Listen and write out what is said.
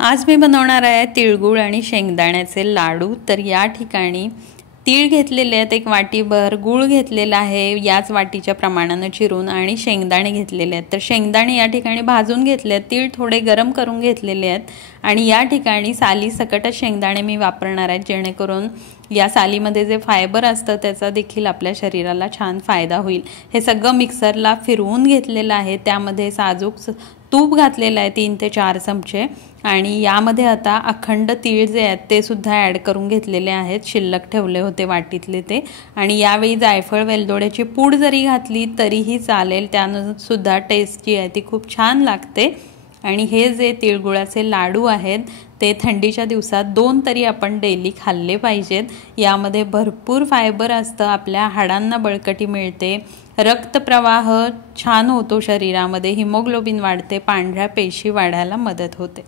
आज मी बनवणार आहे तिळगुळ आणि शेंगदाण्याचे लाडू। तर या ठिकाणी तीळ घेतलेले आहेत, एक वाटीभर गूळ घेतलेला आहे याच वाटीच्या प्रमाणाने चिरून, आणि शेंगदाणे घेतलेले आहेत। तर शेंगदाणे या ठिकाणी भाजून घेतले आहेत, तीळ थोडे गरम करून घेतलेले आहेत, आणि या ठिकाणी साली सकट शेंगदाणे मी वापरणार आहे, जेणेकरून या सालीमध्ये जे फायबर असतं त्याचा देखील आपल्या शरीराला छान फायदा होईल। हे सगळं मिक्सरला फिरवून घेतलेलं आहे, त्यामध्ये साजूक तूप घातलेलं आहे 3 ते 4 चमचे, आणि यामध्ये आता अखंड तीळ जे आहेत ते सुद्धा ॲड करून घेतलेले आहेत, शिल्लक ठेवले होते वाटीतले ते। आणि यावेळी जायफळ वेलदोड्याची पूड जरी घातली तरीही चालेल, त्यानं सुद्धा टेस्ट जी आहे ती खूप छान लागते। आणि हे जे तिळगुळाचे लाडू आहेत ते थंडीच्या दिवसात 2 तरी आपण डेली खाल्ले पाहिजेत। यामध्ये भरपूर फायबर असतं, आपल्या हाडांना बळकटी मिळते, रक्तप्रवाह छान होतो शरीरामध्ये, हिमोग्लोबिन वाढते, पांढऱ्या पेशी वाढायला मदत होते।